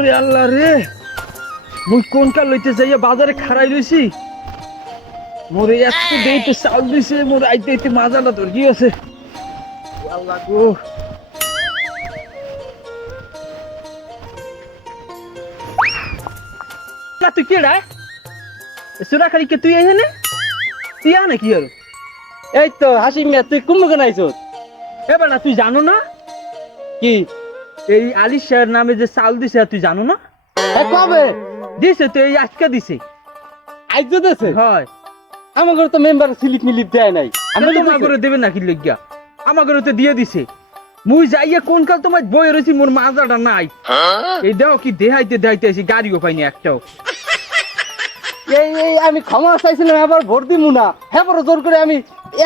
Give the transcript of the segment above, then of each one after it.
ওরে আল্লাহ রে। মুই কোনটা লইতে যাইয়া বাজারে খাড়াই রইছি মোরে এত দেইতে দিছে মোর আইতে আইতে মাজাটা তোর কি আছে আল্লাহ গো। না তুই কে রে? সুরা খালি কে তুই এখানে? তুই আর এই তো হাসি মিয়া তুই কুম্ভ কেন আইছ এবার না তুই জানো না? কি? এই আলিশ শাহের নামে যে চাল দিছে তুই জানো না? কবে? দিছে তো এই আজকে দিছে। আইজ দেছে? হয়। আমার ঘরে তো মেম্বার স্লিপ মিলিপ দেয় নাই। আমি তো করে দেবে নাকি লজ্ঞা আমার ঘরে তো দিয়ে দিছে। মুই যাইয়া কোন কাল তোমার বই রয়েছি মোর মাজাটা নাই। এই দেও কি দেহাইতে দেহাইতে আছি গাড়িও পাইনি একটাও। এই এই আমি ক্ষমা চাইছিলাম এবার ভোট দিমু না। হ্যাঁ বড় জোর করে আমি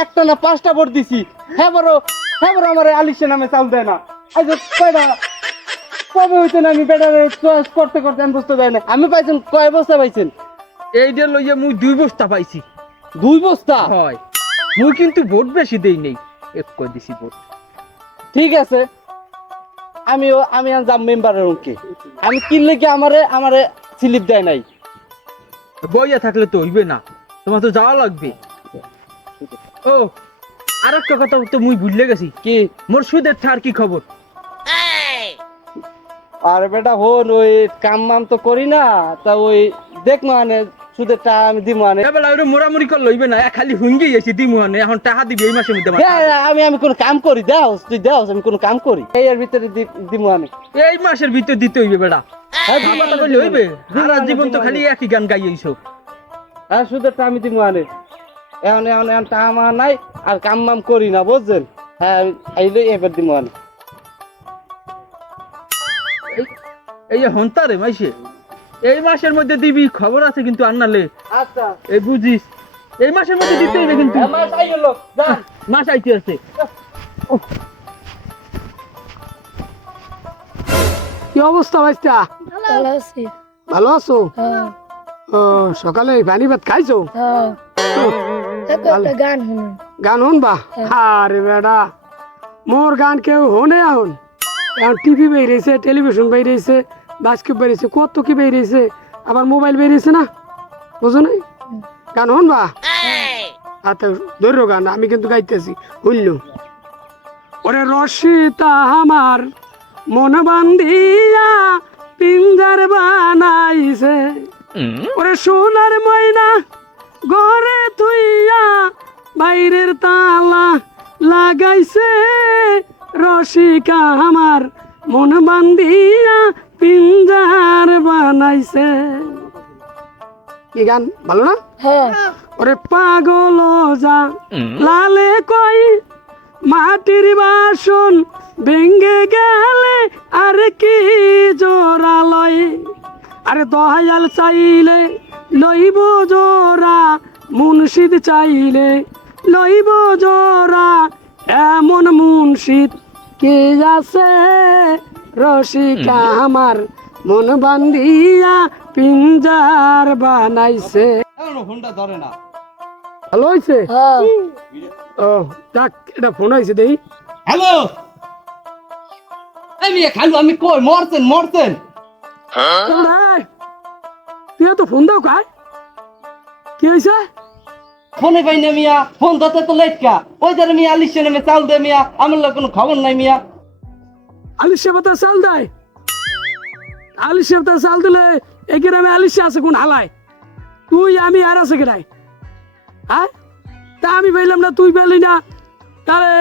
একটা না পাঁচটা ভোট দিছি। হ্যাঁ বড় হ্যাঁ বড় আমার আলিশে নামে চাল দেয় না। আজ কয়টা? কবে হইতে আমি বেটারে চয়েস করতে করতে আমি বুঝতে পারি না। আমি পাইছেন কয় বস্তা পাইছেন? এইটা লইয়া মুই দুই বস্তা পাইছি। দুই বস্তা? হয়। মুই কিন্তু ভোট বেশি দেই নেই। এক কয় দিছি ভোট। ঠিক আছে। আমিও আমি আর যাম মেম্বারের অঙ্কে। আমি কিনলে কি আমারে আমারে স্লিপ দেয় নাই? বইয়া থাকলে তো হইবে না। তোমার তো যাওয়া লাগবে। ও আর একটা কথা তো মুই ভুললে গেছি। কি? মোর সুদের ঠার কি খবর? আরে বেটা হন ওই কাম মাম তো করি না তা ওই দেখ মানে সুদেরটা আমি দিব মানে। এবার ওরে মোরামুরি কর লইবে না খালি হুঙ্গি গেছি দিমুহানে এখন টাকা দিবি এই মাসের মধ্যে হ্যাঁ, আমি আমি কোনো কাম করি দেও তুই দেও আমি কোনো কাম করি। এই এর ভিতরে দিব আমি এই মাসের ভিতর দিতে হইবে বেড়া হ্যাঁ, হইবে। জীবন তো খালি একই গান গাই এইসব। হ্যাঁ সুদেরটা আমি দিব মানে। এখন এখন এখন টাকা আমার নাই আর কাম মাম করি না বুঝছেন? হ্যাঁ আইলে এবার দিব মানে। এই- যে হন্তারে মাইসে এই মাসের মধ্যে দিবি খবর আছে কিন্তু আন্নালে। আচ্ছা। এই বুঝিস এই মাসের মধ্যে দিতে হইবে কিন্তু। আইলো যান। মাস আইতে আছে। কি অবস্থা ভাইস্তা ভালো আছি। ভালো আছো? হ্যাঁ। ও সকালে পানি ভাত খাইছো? হ্যাঁ। গান গান শুনবা? আরে বেড়া মোর গান কেউ হনে এখন এখন টিভি বেরিয়েছে টেলিভিশন বেরিয়েছে বাস্কেট বেরিয়েছে কত কি বেরিয়েছে আবার মোবাইল বেরিয়েছে না? বুঝো নাই? গান শুনবা আচ্ছা ধৈর্য গান আমি কিন্তু গাইতেছি শুনল ওরে রসিতা আমার মন বান্ধিয়া পিঞ্জার বানাইছে। ওরে সোনার ময়না ঘরে থুইয়া বাইরের তালা লাগাইছে। রসিকা আমার মন বান্ধিয়া পিঞ্জার বানাইছে। কি গান? ভালো না? হ্যাঁ। ওরে পাগল যা। লালে কই? মাটির বাসন ভেঙ্গে গেলে আর কি জোরালয় আরে দহায়াল চাইলে লইব জোরা মুন্সিদ চাইলে লইব জোরা এমন মুন্সিদ কে আছে? রসিকা আমার মন বান্ধিয়া পিঞ্জার বানাইছে। ফোনটা ধরে না। ভালো হয়েছে হ্যাঁ। ও যাক এটা ফোন হয়েছে দেই। হ্যালো? আমি খালু আমি কই? মরছেন মরছেন। তুই তো ফোন দাও কাই কি হয়েছে ফোনে পাই না মিয়া ফোন ধরতে তো লেট কা। ওই ধরে মিয়া আলিশে নেমে চাল দে মিয়া আমার লোক কোনো খবর নাই মিয়া। আলিশ সেবতা চাল দেয়। আলিশ সেবতা চাল দিলে এই গ্রামে আলিশ আছে কোন হালায়। তুই আমি আর আছে কিনাই হ্যাঁ? তা আমি পাইলাম না তুই পেলি না। তাহলে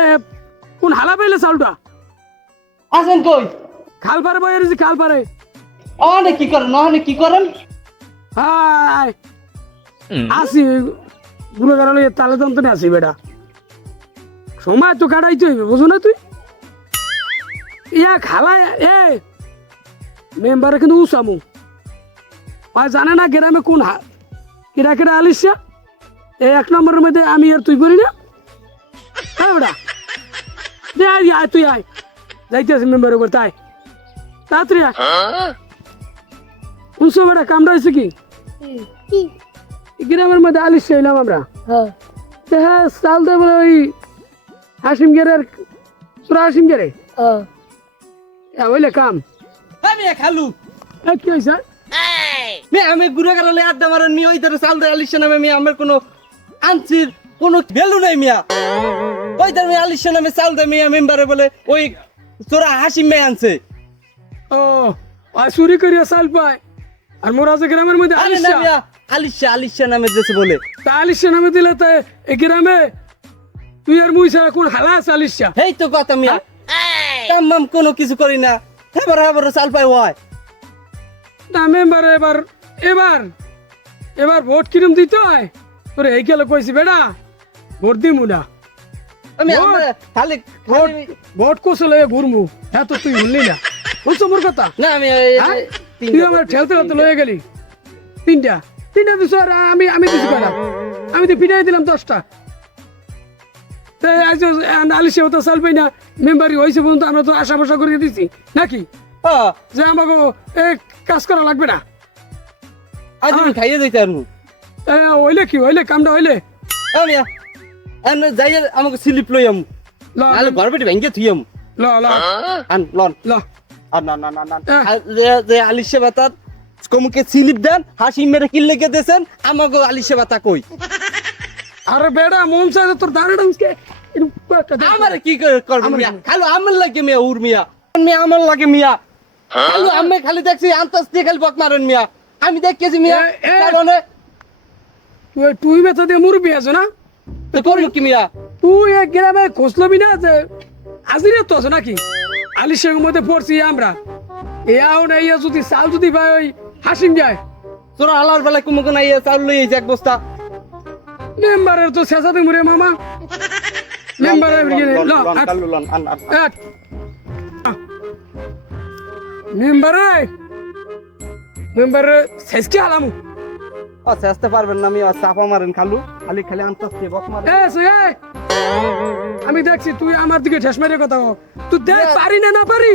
কোন হালা পাইলে চালটা? আসেন কই? খাল পারে বই এসেছি খাল পারে অনেক কি করেন অনেক কি করেন? হাই আসি। গুলো কারণে তালে যন্ত্রণে আসি বেটা। সময় তো কাটাইতে হইবে বুঝো না তুই? ইয়া খালায় এ মেম্বারে কিন্তু উসামু। আর জানে না গ্রামে কোন হা কিরা কিরা আলিসা এই এক নম্বরের মধ্যে আমি আর তুই করি না? হ্যাঁ বেটা। দে আয় আয় তুই আয়। যাইতে আছি মেম্বারের উপর তাই। তাড়াতাড়ি আয়। উনশো বেটা কামড়া হয়েছে কি? গ্রামের মধ্যে আলিশ চাইলাম আমরা। হ্যাঁ। হ্যাঁ চাল দেব ওই হাসিম গেরের তোরা হাসিম গেরে? হ্যাঁ। হইলে কাম। আমি খালু। এ, কি হয়েছে আমি ঘুরে গেলে আড্ডা মারেন মেয়ে ওই ধরে চাল দেয় আলিশা নামে মেয়ে আমার কোনো আনছির কোনো ভ্যালু নাই মিয়া। ওই ধরে মেয়ে আলিশা নামে চাল দেয় মেয়ে মেম্বারে বলে ওই তোরা হাসিম মেয়ে আনছে। ও আর চুরি করিয়া চাল পায়। আর মোরা যে গ্রামের মধ্যে আলিশা মিয়া আলিশা আলিশা নামে দেশে বলে। তা আলিশা নামে দিলে তা এই গ্রামে তুই আর মুই ছাড়া কোন হালা আছে আলিশা? এই তো কথা মিয়া। কাম মাম কোনো কিছু করি না। এবার এবার চাল পাই হয় না মেম্বার এবার এবার এবার ভোট কিরম দিতে হয়? তোরে এই গেলে কইছি বেড়া ভোট দিমু না। আমি ভোট। খালি ভোট ভোট কোসে লয়ে ঘুরমু। হ্যাঁ তো তুই শুনলি না। বুঝছ মোর কথা? না আমি হ্যাঁ? তিনটা তুই আমার ঠেলতে ঠেলতে লয়ে গেলি। তিনটা? তিনটা দিছো আর আমি আমি দিছি কয়টা? আমি তো পিটাই দিলাম দশটা। আলিশে তো চাল পাই না মেম্বারি হয়েছে পর্যন্ত আমরা তো আশা ভরসা করে দিছি নাকি? যে আমাকে এ কাজ করা লাগবে না। আজ আমি খাইয়ে পারব। এ, হইলে কি হইলে কামটা হইলে? যাই আমাকে স্লিপ লই আম। ল নাহলে ঘর বেটি ভেঙে থুই আম। ল ল। আন লন। ল। আর না না না না। যে- আলিশে বাতার কমুকে স্লিপ দেন হাসি মেরে কিল্লে কে দেন আমাকে আলিশে বাতা কই? আরে বেড়া মন চাই তোর দাঁড়া ডান্সকে আমারে কি করে করবে মিয়া? খালি আমার লাগে মিয়া উর মিয়া। মিয়া আমার লাগে মিয়া। খালি আমি খালি দেখছি আন্তাজ দিয়ে খালি বক মারেন মিয়া। আমি দেখেছি মিয়া। কারণে। তুই তুই মেথা দিয়ে মুরবি আছো না? তো করব কি মিয়া? তুই এক গ্রামে খোঁজ লবি না যে আজিরে তো আছো নাকি? আলিশের মধ্যে পড়ছি আমরা। এয়াও না ইয়া যদি চাল যদি ভাই ওই হাসিম যায়। তোরা আলার বেলায় কুমুকে নাই চাউল লই এক বস্তা। মেম্বারের তো শেষাতে মুরে মামা। মেম্বারের। মেম্বারে। মেম্বারে শেষ কি আলামু আচ্ছা আসতে পারবেন না আমি চাপা মারেন খালু খালি খালি আন্তাজ দিয়ে বক মারেন। এ সুয়ে আমি দেখছি তুই আমার দিকে ঠেস মেরে কথা বল। তুই দেখ পারি না না পারি?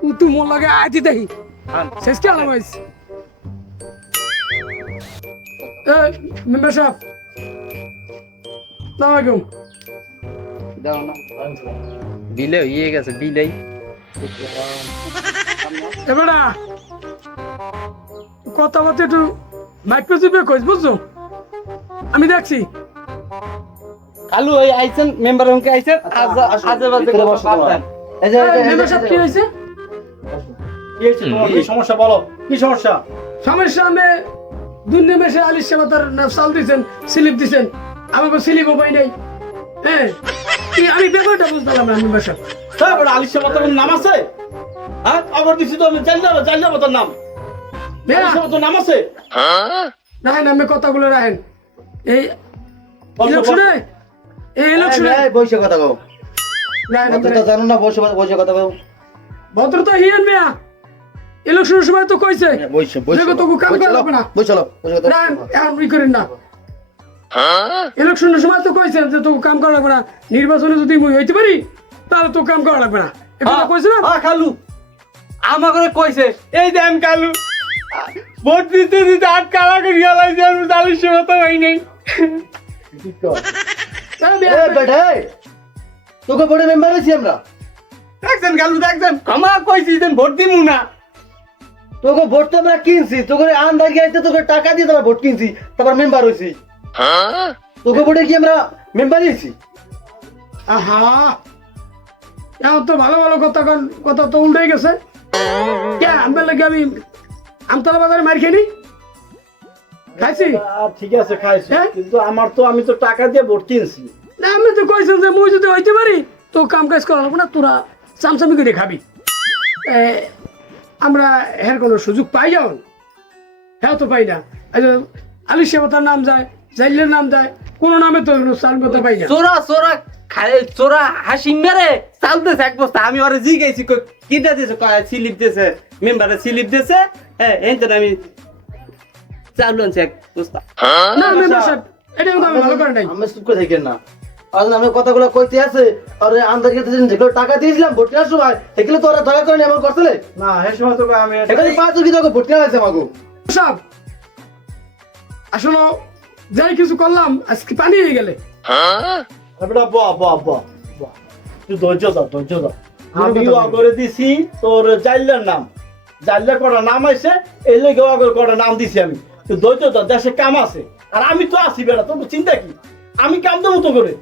তুই তুই মোর লাগে আইতি দেখি। বিলে হয়ে গেছে বিলেই এবারা কথা বলতে একটু মাইক্রো চিপে কইস বুঝছ আমি দেখছি খালু ওই আইছেন মেম্বার আইছেন আজ আজে বাজে কথা। দেন। এই যে, কি হয়েছে কি হয়েছে তোমার? কি সমস্যা বলো? কি সমস্যা? সমস্যা আমি দুনিয়া মেশে আলিশ সেবাতার সাল দিছেন স্লিপ দিছেন আমাকে স্লিপও পাই নাই। হ্যাঁ আমি ব্যাপারটা বুঝতাম না মেম্বার সাহেব তারপরে আলিশা মাতার নাম আছে। হ্যাঁ খবর দিছি তো আমি জানি যাব জানি যাব তোর নাম। আলিশা নাম আছে? রাখেন আমি কথাগুলো রাখেন এই ইলেকশনে? এই ইলেকশনে? এই, বসে কথা কও। রাখেন তো জানো না বসে বসে কথা কও। ভদ্রতা হিয়েন মিয়া। ইলেকশনের সময় তো কইছে বসে দেখো তোকে কাম করা লাগবে না। করেন না। ইলেকশনের সময় তো কইছে যে তোকে কাম করা লাগবে না। নির্বাচনে যদি মুই হইতে পারি তাহলে তো কাম করা লাগবে না। এ কথা কইছে না? হ্যাঁ খালু আমাকে কইছে এই যে আমি কালু। ভোট দিতে দিতে আট কালা করে গেলাইছে আমি চালিশ মতো হয় নাই। তোকে বড় মেম্বার হয়েছি আমরা। দেখছেন কালু দেখছেন। ক্ষমা কইছি ভোট দিমু না। তোকে ভোট তো আমরা কিনছি তোকে আন্দাজ গিয়ে তোকে টাকা দিয়ে তোরা ভোট কিনছি তারপর মেম্বার হয়েছি তোকে ভোটে কি আমরা মেম্বার হয়েছি আহা! এখন তো ভালো ভালো কথা কন- কথা তো উল্টে গেছে। কে আনবার লাগে আমি আমতলা বাজারে মার খেয়ে খাইছি? আর ঠিক আছে খাইছি। হ্যাঁ? কিন্তু আমার তো আমি তো টাকা দিয়ে ভোট কিনছি। না আমি তো কইছেন যে মুই যদি হইতে পারি তো কাম কাজ করা লাগবে না তোরা চামচামি করে খাবি। এ, আমরা এর কোনো সুযোগ পাই যাও হ্যাঁ তো পাই না আলি সেবতার নাম যায় জাইলের নাম যায় কোনো নামে তো চাল কথা পাই না চোরা চোরা খাই চোরা হাসি মেরে চালতেছে এক বস্তা আমি ওরে জি গেছি কিটা দিয়েছে স্লিপ দিয়েছে মেম্বারে স্লিপ দিয়েছে হ্যাঁ এই তো আমি চালু আনছে এক বস্তা না মেম্বার সাহেব এটা কিন্তু আমি ভালো করে নাই আমি করে থাকেন না আর আমি কথাগুলো কইতে আছে আর আন্দাজ গেতে যেগুলো টাকা দিয়েছিলাম ভোট কেনার সময় সেগুলো তো ওরা দয়া করছিলে না সে সময় তোকে আমি এখানে পাঁচ কি তোকে ভোট কেনা হয়েছে আমাকে? সাহেব আসলে যাই কিছু করলাম আজকে পানি হয়ে গেলে। বেটা বাহ বাহ বাহ বাহ তুই ধৈর্য ধর ধৈর্য ধর। আমিও করে দিছি তোর চাইলার নাম। জানলে কটা নাম আইছে এই লেগে কটা নাম দিছি আমি। তো দৈত্য তো দেশে কাম আছে। আর আমি তো আছি বেটা তোর চিন্তা কি? আমি কাম দেবো তো করে।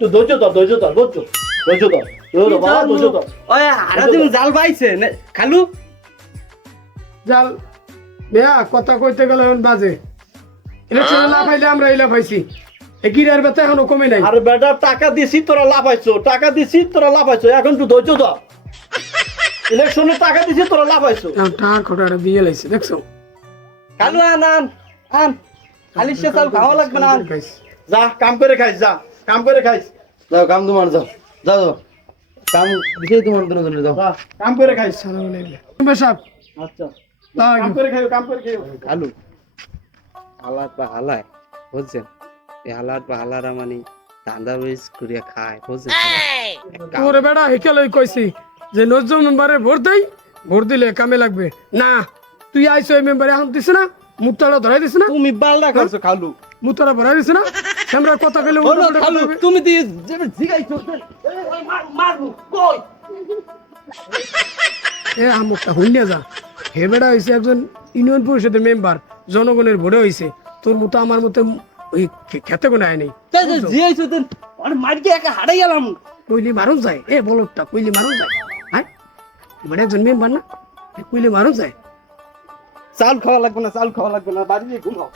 তো ধৈর্য ধর ধৈর্য ধর ধৈর্য ধৈর্য ধর ধৈর্য ধর, বাবা, ধৈর্য ধর। ওই হারা দিন জাল বাইছে নে- খালু। জাল মেয়া কথা কইতে গেলে এখন বাজে। ইলেকশনে না পাইলে আমরা এলা পাইছি। বেতা এখনও কমে নাই। আর বেটা টাকা দিছি তোরা লাফাইছো টাকা দিছি তোরা লাফাইছো এখন একটু ধৈর্য ধর। ইলেকশনে টাকা দিছি তোরা লাফাইছো এখন টাকা খোটাটা দিয়ে লাইছে দেখছ? খালু আন আন আন। খালি সে চাল খাওয়া লাগবে না। যা কাম করে খাইছ যা। কাম করে খাইস। যাও কাম তোমার যাও। যাও যাও। কাম তোমার জন্য জন্য যাও কাম করে খাইস। বলে এগুলা। আচ্ছা কাম করে খাইও কাম করে খাইও। আলু। বা হালায় বুঝছেন? এই বা হালারা মানে ধান্দা বেশ করিয়া খায় বুঝছেন? তোরে বেড়া হেকেলই কইছি যে নজরুল মেম্বারে ভোট দেই ভোট দিলে কামে লাগবে। না তুই আইছো এই মেম্বারে এখন দিছ না মুতারা ধরাই দিছ না। তুমি বালটা খাইছো খালু। মুতারা ভরাই দিছ না। আমরা কথা কইলে তুমি দিয়ে জিগাইছো এ আমুকটা হইনা যা। হে বেড়া হইছে একজন ইউনিয়ন পরিষদের মেম্বার জনগণের ভোটে হইছে। তোর মতো আমার মতো ওই খেতে কোনো আয় নেই। আর মারি একা হারাই গেলাম। কইলি মারুন যায়। এ বলটা কইলি মারুন যায়। হ্যাঁ? বেড়া একজন মেম্বার না? এ কইলি মারুন যায়। চাল খাওয়া লাগবে না চাল খাওয়া লাগবে না বাড়ি ঘুমাও।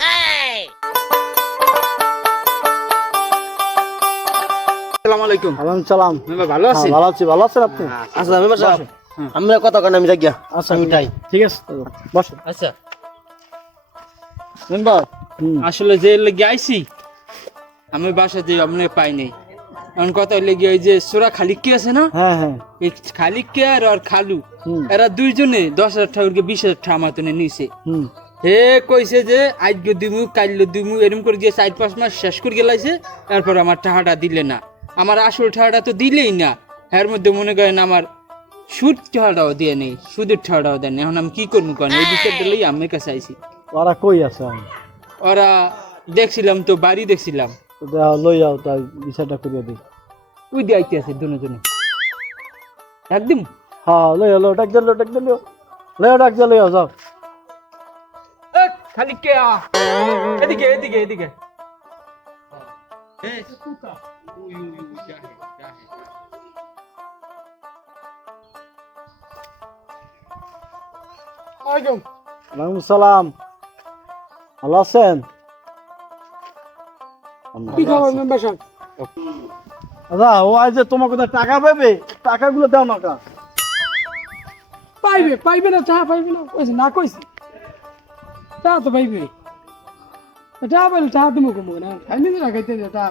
আসসালামু আলাইকুম। সালাম। সালাম মেম্বার ভালো আছেন ভালো আছি ভালো আছেন আপনি? আচ্ছা মেম্বার সাহেব। আমরা কথা কেন আমি যাই আচ্ছা আমি তাই ঠিক আছে বসো আচ্ছা। মেম্বার আসলে যে লেগে আইছি আমি আপনাকে পাই নাই। এখন কথা লেগে ওই যে সোরা খালিক আছে না? হ্যাঁ হ্যাঁ। এই খালিক কে আর আর খালু। এরা দুইজনে দশ হাজার ঠাকুরকে বিশ হাজার টাকা মাতনে নিছে। হুম। হে কইছে যে আজকে দিমু কাইল দিমু এরম করে দিয়ে চার পাঁচ মাস শেষ করে গেলাইছে তারপর আমার টাকাটা দিলে না। আমার আসল টাকাটা তো দিলেই না। এর মধ্যে মনে করেন আমার সুদ টাকাটাও দিয়ে নেই সুদের টাকাটাও দেন এখন আমি কি করব কেন? এই বিষয়টা লই আমার কাছে আইছি। ওরা কই আছে? ওরা দেখছিলাম তো বাড়ি দেখছিলাম। লই যাও তাই বিষয়টা করিয়ে দিই। ওই দিয়ে আইতে আছে দুজনে একদম হ্যাঁ লই যাও ডাক দিল ডাক দিল লই ডাক দিল যাও। যাও খালি কে আ? এদিকে এদিকে এদিকে আলাইকুম। ওয়ালাইকুম সালাম। ভালো আছেন? কি খবর মেম্বার সাহেব? দাদা ও আজ যে তোমার কোথায় টাকা পাবে টাকাগুলো দাও না কা। পাইবে পাইবে না চা পাইবে না। কইছে না কইছে। চা তো পাইবে। চা পাইলে চা তুমি কমো না খাইনি না খাইতে দে চা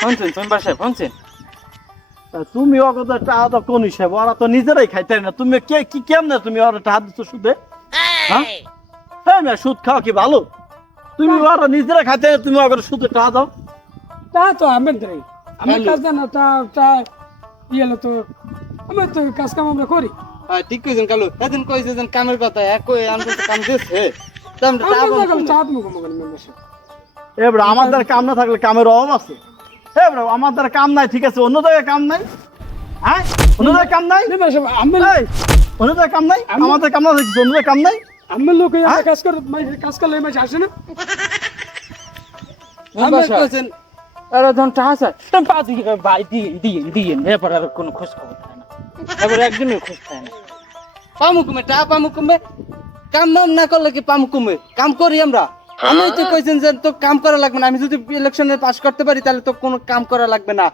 শুনছেন মেম্বার সাহেব শুনছেন তুমি কথা টাকা তো কোন হিসাবে ওরা তো নিজেরাই খাইতে না তুমি কে কি কেমনে তুমি ওরা টাকা দিচ্ছ সুদে হ্যাঁ হ্যাঁ না সুদ খাওয়া কি ভালো তুমি ওরা নিজেরা খাইতে না তুমি ওকে সুদে টাকা দাও চা তো আমি দেই আমি কাজ না চা চা ইয়েলে তো আমি তো কাজ কাম আমরা করি ঠিক কইছেন কালু এদিন কইছে যেন কামের কথা এক কই আমি কাম দিছে এবার আমার দ্বারা কাম না থাকলে কামের অভাব আছে। এবার আমার দ্বারা কাম নাই ঠিক আছে অন্য জায়গায় কাম নাই। হ্যাঁ? অন্য জায়গায় কাম নাই? মেম্বার সাহেব আমি এই, অন্য জায়গায় কাম নাই? আমাদের কাম না দেখছি অন্য জায়গায় কাম নাই? আমি লোক কাজ করে কাজ করলে মাঝে আসে না। মেম্বার আমরা সাহেব কইছেন এরা যখন টাকা চায় তখন পা দিয়ে ভাই দিয়ে দিয়ে দিয়ে এরপর আর কোনো খোঁজ খবর থাকে না। এবার একদিনের খোঁজ থাকে না। পামু টা পামু কমে নাম না করলে কি পামু কমে? কাম করি আমরা। আমি তো কইছেন যে তো কাম করা লাগবে না। আমি যদি ইলেকশনে পাস করতে পারি তাহলে তো কোনো কাম করা লাগবে না।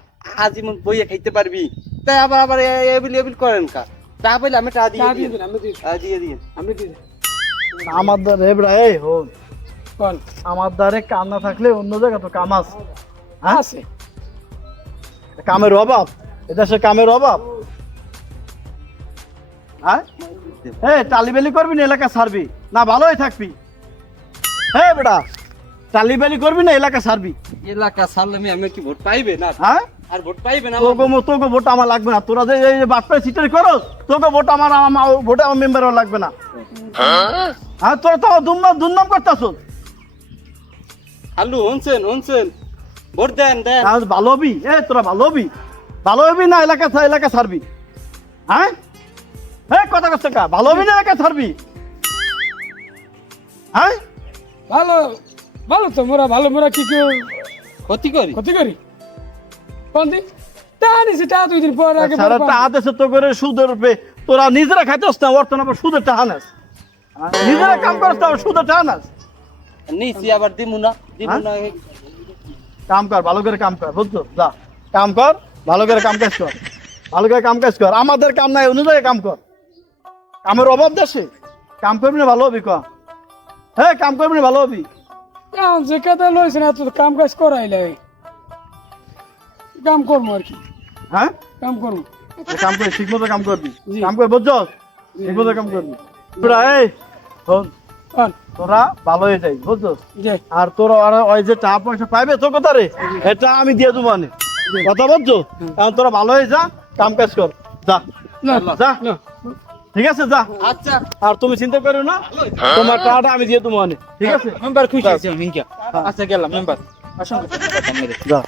আজীবন বইয়ে খাইতে পারবি। তাই আবার আবার এবিল এবিল করেন কা। টা পাইলে আমি টা দিয়ে দিই। দিয়ে আমি দিই। দিয়ে দিয়ে আমি দিই। আমার দ্বারা এবার এই হোক কোন? আমার দ্বারে কাম না থাকলে অন্য জায়গায় তো কাম আছে। হ্যাঁ? আছে। কামের অভাব। এদেশে কামের অভাব। হ্যাঁ? টালিবেলি করবি না এলাকা ছাড়বি? না ভালোই থাকবি। হ্যাঁ বেটা টালিবেলি করবি না এলাকা ছাড়বি? এলাকা সালামি আমি কি ভোট পাইবে না? হ্যাঁ? আর ভোট পাইবে না তোকে তোকে ভোট আমার লাগবে না। তোরা যে এই যে বাটপাই সিটারি করো তোকে ভোট আমার আমার ভোট আমার মেম্বারও লাগবে না। হ্যাঁ তোরা তো করতেছ। আলু ভোট দেন দেন। ভালো হবি। এ তোরা ভালো হবি? ভালো হবি না এলাকা এলাকা ছাড়বি? হ্যাঁ? হ্যাঁ কথা করছে কা? ভালো হবি না একা ছাড়বি? হ্যাঁ? ভালো ভালো তো মোরা ভালো মোরা কি কেউ ক্ষতি করি? ক্ষতি করি? কোন দিন তা নিছি তা দুই দিন পর আগে সারা টাকা দেশে তো করে সুদের রূপে তোরা নিজেরা খাইতেস না অর্থ না আবার সুদের টাকা নাস নিজেরা কাম করস না সুদের টাকা নাস নিছি আবার দিমু না দিমু না। কাম কর ভালো করে কাম কর বুঝছ? যা কাম কর ভালো করে কাম কাজ কর ভালো করে কাম কাজ কর। আমাদের কাম নাই অনুযায়ী কাম কর। কামের অভাব দেশে। কাম করবি না ভালো হবি ক। হ্যাঁ কাম করবি না ভালো হবি। যে কথা লইছে না তো কাম কাজ করাইলে। কাম করব আর কি। হ্যাঁ? কাম করব। কাম করে ঠিক মতো কাম করবি। কাম করে বুঝছ? ঠিক মতো কাম করবি। তোরা এই শোন। কোন তোরা ভালো হয়ে যাই বুঝছ? আর তোর আর ওই যে টাকা পয়সা পাইবে তোর কথা রে এটা আমি দিয়ে দেবো মানে কথা বলছো এখন তোরা ভালো হয়ে যা কাম কাজ কর। যা। না যা। ঠিক আছে যা। আচ্ছা। আর তুমি চিন্তা করো না তোমার টাকাটা আমি দিয়ে দেবো মানে ঠিক আছে? মেম্বার খুশি আছে মিঙ্কা আচ্ছা গেলাম মেম্বার অসংখ্য ধন্যবাদ আপনাদের। যা।